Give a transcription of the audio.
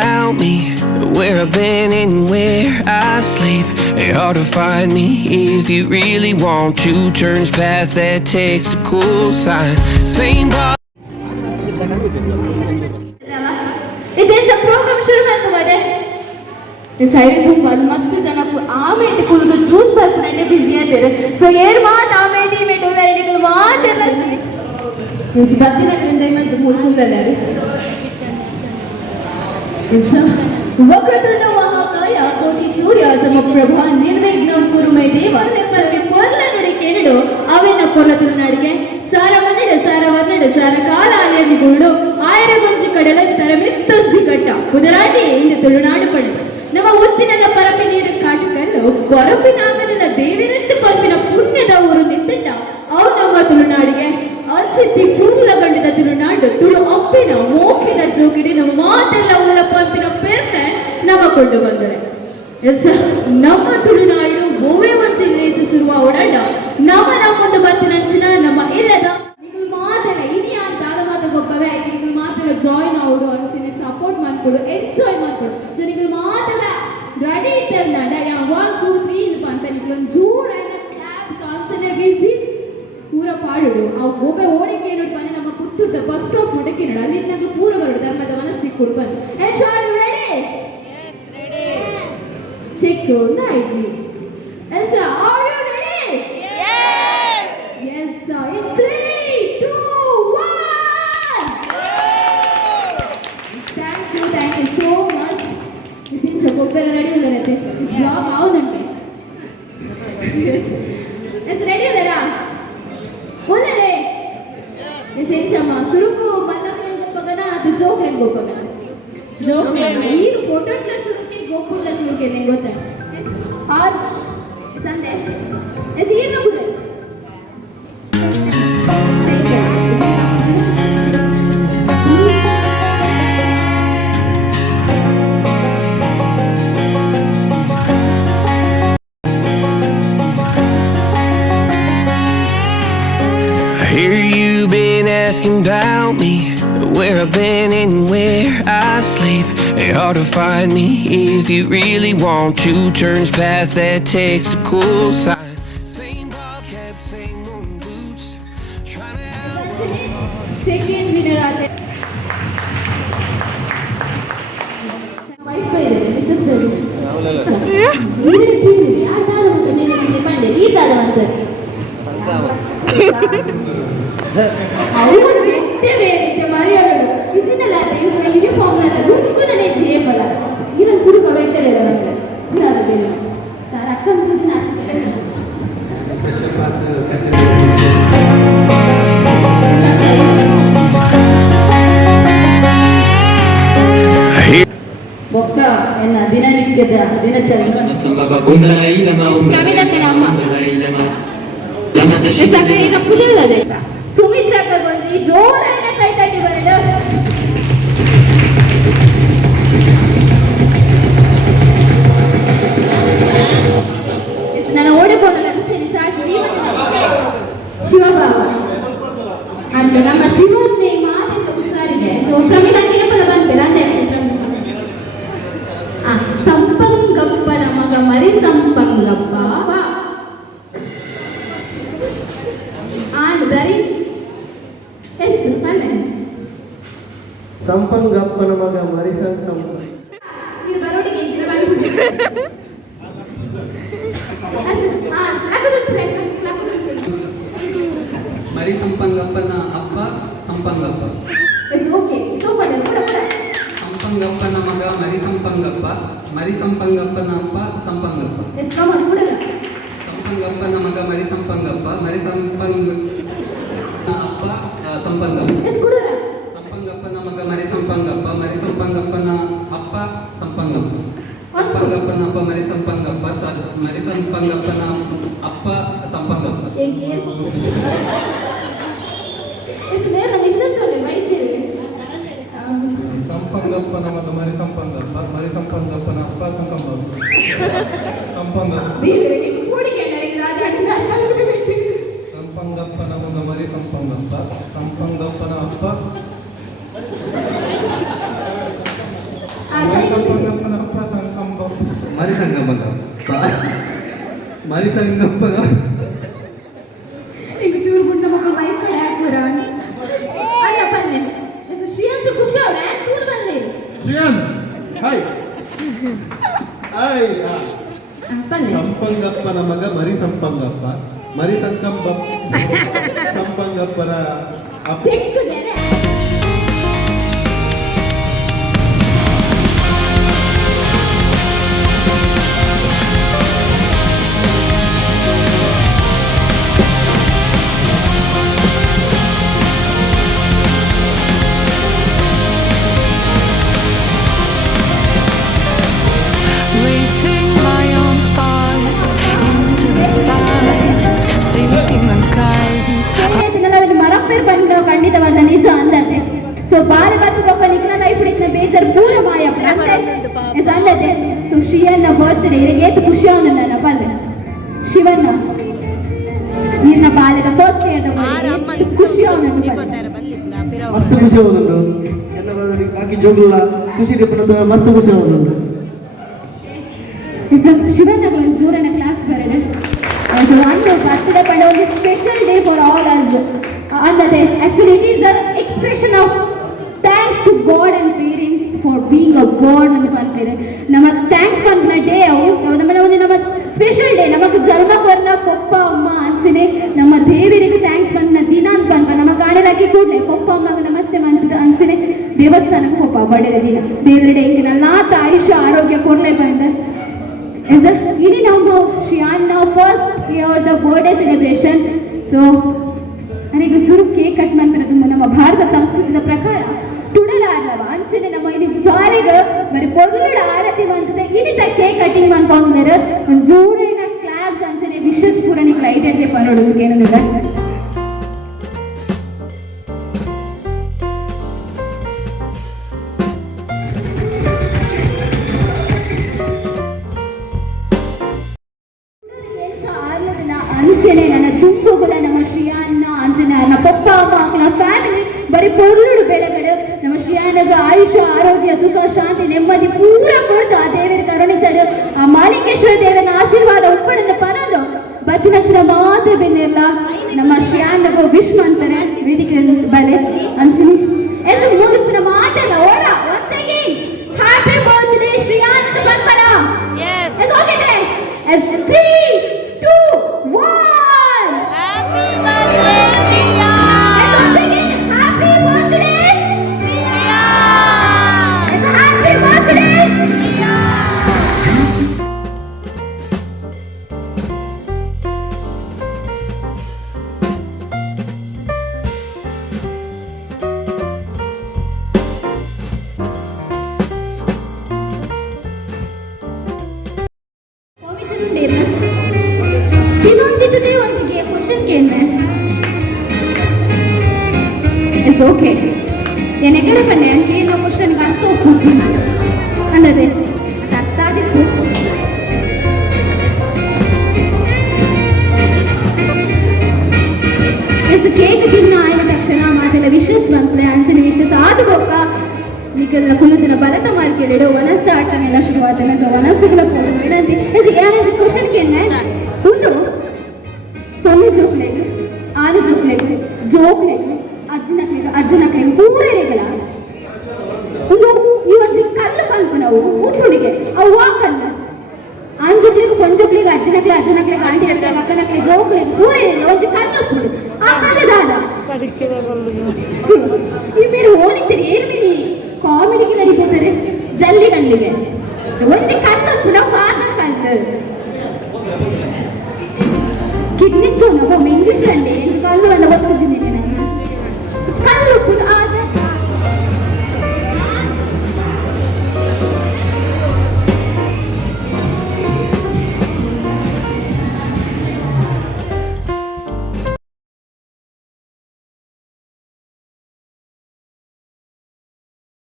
about me, where I've been and where I sleep. It's hard to find me if you really want to. Turns past that takes a cool sign. Same bar. त्यांचा programme सुरू करतो का ते side खूप मस्त जण ಆಮೇಲೆ ಕೂದಲು ಜ್ಯೂಸ್ ಬರ್ಕೊಂಡೆ ಬಿಸಿ ಇದ್ದಾರೆ ಸೊ ಏರ್ ಮಾತ್ ಆಮೇಲೆ ಮೇಟ್ ಹೋದ ಇದಕ್ಕೆ ಮಾತ್ ಎಲ್ಲ ಭಕ್ತಿನಗರಿಂದ ಮತ್ತೆ ಕೂದಲಾರೆ ವಕ್ರತುಂಡ ಮಹಾಕಾಯ ಕೋಟಿ ಸೂರ್ಯ ಸಮಪ್ರಭಾ ನಿರ್ವಿಘ್ನಂ ಕುರು ಮೇ ದೇವ ನೆಮ್ಮದಿ ಪೊರ್ಲ ನುಡಿ ಕೇಳಿಡು ಅವೆನ್ನ ಕೊರತುರು ನಾಡಿಗೆ ಸಾರ ಮನ್ನಡೆ ಸಾರ ವರ್ಣಡೆ ಸಾರ ಕಾಲ ಅಲಿಯಲ್ಲಿ ಗುರುಡು ಆಯರ ಗೊಂಜಿ ಕಡಲ ತರ ಮಿತ್ತೊಂಜಿ ಕಟ್ಟ ಕುದರಾಟಿ ಇಂದು ತುಳುನಾಡು ಪಡೆ ನಮ್ಮ ಮುತ್ತಿನ ಪರಪಿ ನೀರು ಕಾಟುಕಲ್ಲು ಕೊರಪಿನಾಗಲಿನ ದೇವಿರಂತೆ ಪಂಪಿನ ಪುಣ್ಯದ ಊರು ನಿಂತಿದ್ದ ಅವು ನಮ್ಮ ತುಳುನಾಡಿಗೆ ಅರ್ಚಿತಿ ಕೂಲ ಗಂಡದ ತುಳುನಾಡು ತುಳು ಅಪ್ಪಿನ ಮೋಕಿನ ಜೋಗಿಡಿ ನಮ್ಮ ಮಾತೆಲ್ಲ ಉಳ್ಳ ಪಂಪಿನ ಪೇರ್ಮೆ ನಮ್ಮ ಕೊಂಡು ಬಂದರೆ ನಮ್ಮ ತುಳುನಾಡು ಗೋವೆ ಒಂದು ಲೇಸಿಸಿರುವ ಓಡಾಟ ನಮ್ಮೊಂದು ಬತ್ತಿನಂಚಿನ ನಮ್ಮ ಇಲ್ಲದ ನೀವು ಮಾತೆಲ್ಲ ಇನಿ ಅಂತ ಮಾತ ಗೊಬ್ಬವೇ ನೀವು ಮಾತೆಲ್ಲ ಜಾಯಿನ್ ಆಗೋಡು ಅಂಚಿನ ಸಪೋರ್ಟ್ ಮಾಡ್ಕೊಡು ಎಂಜಾಯ್ ಮಾಡ್ಕೊಡು ಸೊ ನೀವು ಮಾತೆಲ್ಲ ರೆಡಿ ಇದ್ದಂಡ 1 2 3 ಅಂತ ನೀವು ಒಂದು ಜೋರಾಗಿ ಕ್ಲಾಪ್ ಸಾಂಗ್ಸನ್ನೇ ಬೀಸಿ ಪೂರ ಪಾಡುಡು ಅವು ಗೋಬೆ ಓಡಿಕೆ ಏನೋಡು ಬನ್ನಿ ನಮ್ಮ ಪುತ್ತೂರ್ದ ಬಸ್ ಸ್ಟಾಪ್ ನೋಡಕ್ಕೆ ನೋಡು ಅಲ್ಲಿ ನಮ್ಗೆ ಪೂರ ಬರೋಡು ಧರ್ಮದ ಮನಸ್ಸಿಗೆ ಕೊಡು ಬನ್ನಿ ರೆಡಿ ಚೆಕ್ ನಾಯ್ಜಿ yes are you ready yes sir in 3 2 1 thank you so much this is a good ready ಉಲ್ಲರತೆ this vlog ಆವುದಂತೆ yes ready ಉಲ್ಲರಾ ಉಲ್ಲರೆ yes ಎಂಚಮ್ಮ ಸುರುಕು ಮಲ್ಲಕನ್ ಗೊಪ್ಪಗನ ಅದು ಜೋಕ್ಲೆನ್ ಗೊಪ್ಪಗನ ಜೋಕ್ಲೆನ್ ಈರು ಫೋಟೋಟ್ಲ ಸುರುಕೆ ಗೋಪುಟ್ಲ ಸುರುಕೆ ನಿಂಗೆ ಗೊತ್ತಾ आज संडे ऐसे ये ना बुझे I hear you been asking about me, where I've been and where I sleep. It's hard to find me if you really want to. Turns past that takes a cool sign. Same bobcat, same moon boots. Trying to second winner आते vice पे Mrs sir ये ठीक है यार दादा मैंने पंडे ये दादा अंतर ಅವರು ಬಿಟ್ಟೆ ಬೇರೆ ಮರೆಯೋರು ಇದನ್ನೆಲ್ಲ ಇವ್ರ ಯೂನಿಫಾರ್ಮ್ ಅಂತ ಹುಡುಗನೇ ಜೇಬಲ್ಲ ಇದನ್ನು ಸುರುಕ ಬೆಟ್ಟಲಿಲ್ಲ ನಮಗೆ ಇದಾದೇನು ತಾರ ಅಕ್ಕ ಇದನ್ನ ಒಕ್ಕ ಎನ್ನ ದಿನನಿತ್ಯದ ದಿನಚರಿ ಸುಮಿತ್ರಾ ಕಗೊಂಜಿ ಜೋರಾದ ಕೈ ತಟ್ಟಿ ಬರಡು ನಾನು ಓಡಿಕೊಂಡ ಶಿವಬಾಬ ಅಂತ ನಮ್ಮ ಶಿವನ್ನೇ ಮಾತೆಂತ ಹುಷಾರಿಗೆ ಸೊ ಪ್ರಮಿತ ಕೇಪದ ಬಂದ್ಬೇಡ ಅಂತ ಸಂಪಂಗಪ್ಪನ ಮಗ ಮರಿ ಸಂಪಂಗಪ್ಪ ಸಂಪಂಗಪ್ಪನ ಮಗ ಮರಿ ಸಂಪಂಗ ಮರಿ ಸಂಪಂಗಪ್ಪನ ಅಪ್ಪ ಸಂಪಂಗಪ್ಪ ಸಂಪಂಗಪ್ಪನ ಮಗ ಮರಿ ಸಂಪಂಗಪ್ಪ ಮರಿ ಸಂಪಂಗಪ್ಪನ ಅಪ್ಪ ಸಂಪಂಗಪ್ಪ ಸಂಪಂಗಪ್ಪನ ಮಗ ಮರಿ ಸಂಪಂಗಪ್ಪ ಮರಿ ಸಂಪಂಗಪ್ಪನ ಅಪ್ಪ ಸಂಪಂಗಪ್ಪ ಸಂಪಂಗಪ್ಪನ ಮಗ ಮರಿ ಸಂಪಂಗಪ್ಪ ಮರಿ ಸಂಪಂಗಪ್ಪನ ಅಪ್ಪ ಸಂಪಂಗಪ್ಪ ಸಂಪಂಗಪ್ಪನ ಅಪ್ಪ ಮರಿ ಸಂಪಂಗಪ್ಪ ಮರಿ ಸಂಪಂಗಪ್ಪನ ಅಪ್ಪ ಸಂಪಂಗಪ್ಪ ಸಂಪಂಗಪ್ಪನ ಮಗ ಮರಿ ಸಂಪಂಗಪ್ಪ ಮರಿ ಸಂಪಂಗಪ್ಪನ ಅಪ್ಪ ಸಂಪಂಗಪ್ಪ ಸಂಪಂಗಪ್ಪನ ಮಗ ಮರಿ ಸಂಪಂಗಪ್ಪ ಸಂಪಂಗಪ್ಪನ ಅಪ್ಪ ಸಂಪಂಗಪ್ಪನ ಅಪ್ಪ ಸಂಕಂಬಪ್ಪ ಮರಿಸಂಗಮಗಪ್ಪ ಮರಿಸಂಗಪ್ಪಗ ಈಗ ಚೂರು ಗುಂಡ ಮಕ್ಕಳು ಮೈ ಕಡೆ ಹಾಕ್ಬರ ಅಲ್ಲ ಬನ್ನಿ ಶ್ರೀಯಂತ ಖುಷಿ ಅವ್ರ ಚೂರು ಬನ್ನಿ ಶ್ರೀಯನ್ ಹಾಯ್ ಹಾಯ್ ಬನ್ನಿ ಸಂಪಂಗಪ್ಪನ ಮಗ ಮರಿ ಸಂಪಂಗಪ್ಪ ಮರಿ ಸಂಪಂಗಪ್ಪನ ಅಪ್ಪ ಚೆಕ್ಕಿದ್ದೇನೆ Racing my own thoughts into the silence, seeking the guidance. ನಾವು ಮರಪ್ಪೇರ್ ಬಂದು ಖಂಡಿತವಾದ ನಿಜ ಅಂದತೆ ಸೊ ಬಾರಿ ಬತ್ತು ಪಕ್ಕ ನಿಕ್ನ ಲೈಫ್ ಹಿಡಿತ ಬೇಜಾರು ಪೂರ ಮಾಯ ಅಂದತೆ ಸೊ ಶ್ರೀಯನ್ನ ಬರ್ತ್ಡೇ ಏತು ಖುಷಿ ಅವನ ನನ್ನ ಬಂದೆ ಶಿವನ್ನ ನಿನ್ನ ಬಾಲ್ಯದ ಫಸ್ಟ್ ಇಯರ್ ಖುಷಿ ಅವನ ಮಸ್ತ್ ಖುಷಿ ಆಗುದುಂಟು ಎಲ್ಲ ಬಾಕಿ ಜೋಗುಲ್ಲ ಖುಷಿ ಟಿಪ್ಪಣ ಮಸ್ತ್ ಖುಷಿ ಆಗುದುಂಟು ಶಿವನ್ನ ಒಂದು ಜೋರನ ಕ್ಲಾಸ್ ಬರಡೆ ಸೊ ಒಂದು ಬರ್ತ್ಡೇ ಪಂಡ ಒಂದು special day for all us ಅಂದತೆ actually it is the expression of thanks to God and parents for being a God ಅಂತ ಬಂದಿದೆ ನಮ್ಮ ಥ್ಯಾಂಕ್ಸ್ ಪಂಪಿನ ಡೇ ಅವು ನಮ್ಮ ಒಂದು ನಮ್ಮ ಸ್ಪೆಷಲ್ ಡೇ ನಮಗೆ ಜನ್ಮ ಬರ್ನ ಪಪ್ಪ ಅಮ್ಮ ಅಂಚನೆ ನಮ್ಮ ದೇವರಿಗೆ ಥ್ಯಾಂಕ್ಸ್ ಪಂಪಿನ ದಿನ ಅಂತ ಪಂಪ ನಮ್ಮ ಗಾಡಿನಾಗಿ ಕೂಡಲೇ ಪಪ್ಪ ಅಮ್ಮಗೆ ನಮಸ್ತೆ ಮಂತ ಅಂಚನೆ ದೇವಸ್ಥಾನಕ್ಕೆ ಪಪ್ಪ ಬಡದ ದಿನ ದೇವരുടെ ಇಂಕಿನ ನಾತ ಆಯುಷ್ಯ ಆರೋಗ್ಯ ಕೊಡಲೇ ಬಂದ is that ini now Shian now first year the birthday celebration so ಅನೇಕ ಸುರು ಕೇಕ್ ಕಟ್ ಮಾಡ್ತಿರೋದು ನಮ್ಮ ಭಾರತ ಸಂಸ್ಕೃತಿಯ ಪ್ರಕಾರ ತುಡಲಾರ್ಲವ ಅಂಚನೆ ನಮ್ಮ ಇಲ್ಲಿ ಬಾರಿಗೆ ಬರೀ ಪೊರ್ಲುಡ ಆರತಿ ಮಾಡ್ತದೆ ಇನ್ನಿತ ಕೇಕ್ ಕಟಿಂಗ್ ಮಾಡ್ಕೊಂಡಿದ್ದಾರೆ ಒಂದು ಜೋರಿನ ಕ್ಲಾಪ್ಸ್ ಅಂಚನೆ ವಿಶಸ್ ಪೂರ ನೀವು ಲೈಟ್ ಎಡ್ಗೆ ಪರೋಡು ಏನಂದ್ರೆ ಅಂಚನೆ ನನ್ನ ತುಂಬುಗಳ ನಮ್ಮ ಶ್ರೀಯಾನ್ನ ಅಂಚನೆ ನನ್ನ ಪಪ್ಪ ಅಮ್ಮ ನಮ್ಮ ಫ್ಯಾಮಿಲಿ ಬರೀ ಪೊರ್ಲುಡು ಬೆಳೆಗಳು ನಮ್ಮ ಶ್ರೀಯಾನಗ ಆಯುಷ್ಯ ಆರೋಗ್ಯ ಸುಖ ಶಾಂತಿ ನೆಮ್ಮದಿ ಪೂರ ಕೊಡ್ದು ಆ ದೇವರ ಕರುಣಿಸಲು ಆ ಮಾಲಿಂಗೇಶ್ವರ ದೇವರ ಆಶೀರ್ವಾದ ಉಪ್ಪಡನ್ನು ಪನೋದು ಬತ್ತಿನಚ್ಚಿನ ಮಾತು ಬೆನ್ನೆಲ್ಲ ನಮ್ಮ ಶ್ರೀಯಾನಗ ವಿಶ್ ಮಾಡ್ತಾರೆ ವೇದಿಕೆ ಬಲೆ ಅನ್ಸಿನಿ ಎಂದು ಮುದುಪಿನ ಮಾತಲ್ಲ ಓರ ಒಂತೆಗೆ ಹ್ಯಾಪಿ ಬರ್ತ್ಡೇ ಶ್ರೀಯಾನ್ ಅಂತ ಬಂದ್ಪಡ ಎಸ್ ಹೋಗಿದೆ S 3 2 1 Happy birthday, Shriya! and once again happy birthday Shriya! and happy birthday Shriya! permission ಉಂಟೇನ ಇನ್ನೊಂದಿದ್ದೇ ಒಂದಿಗೆ ಕ್ವಶನ್ ಕೇಳ್ದೆ ಇಟ್ಸ್ ಓಕೆ ಏನೇ ಕಡೆ ಬನ್ನಿ ಅಂಕೆ ಏನೋ ಕ್ವಶನ್ಗೆ ಅರ್ಥ ಒಪ್ಪಿಸಿ ಅಂದದೆ ಸತ್ತಾಗಿತ್ತು ಎಸ್ ಕೇಕ್ ತಿನ್ನ ಆಯ್ದ ತಕ್ಷಣ ಮಾತೆಲ್ಲ ವಿಶಸ್ ಬಂದ್ರೆ ಅಂಚನೆ ವಿಶಸ್ ಆದ ಬೊಕ್ಕ ನಿಕದ ಕುಲದಿನ ಬಲತ ಮಾರ್ಕೆರಡು ವನಸ್ತ ಆಟನೆಲ್ಲ ಶುರುವಾತನ ಸೊ ವನಸ್ಸುಗಳ ಪೋದು ವಿನಂತಿ ಎಸ್ ಯಾನಂಜಿ ಕ್ವಶನ್ ಕೇಳ್ನೆ ಒಂದು ಪೊಲ್ಲು ಜೋಕ್ಲೆಗ್ ಆಲು ಜೋಕ್ಲೆಗ್ ಅಜ್ಜನಕ್ಲೆಗ್ ಪೂರೆರೆಗಳ ಒಂದು ಈ ಒಂಜಿ ಕಲ್ಲು ಪಲ್ಪು ನಾವು ಉಟ್ಟುಡಿಗೆ ಅವು ಆ ಕಲ್ಲು ಅಂಜಕ್ಲಿಗೆ ಕೊಂಜಕ್ಲಿಗೆ ಅಜ್ಜನಕ್ಲೆಗ್ ಆಂಟಿ ಹೇಳ್ತಾರೆ ಅಕ್ಕನಕ್ಲೆ ಜೋಕ್ಲೆಗ್ ಪೂರೆರೆಗಳ ಒಂಜಿ ಕಲ್ಲು ಉಪ್ಪುಡು ಆ ಕಲ್ಲು ದಾದ ಈ మీరు ಹೋಲಿಕ್ತೀರಿ ಏನು ಮೀರಿ ಕಾಮಿಡಿಗೆ ನಡಿపోతారు ಜಲ್ಲಿ ಗಲ್ಲಿಗೆ ಒಂಜಿ ಕಲ್ಲು ಉಪ್ಪುಡು ಕಾದ ಕಲ್ಲು ಕಿಡ್ನಿ ಸ್ಟೋನ್ ಒಬ್ಬ ಇಂಗ್ಲಿಷ್ ರಂడి ఎందుకు కళ్ళు వండవచ్చు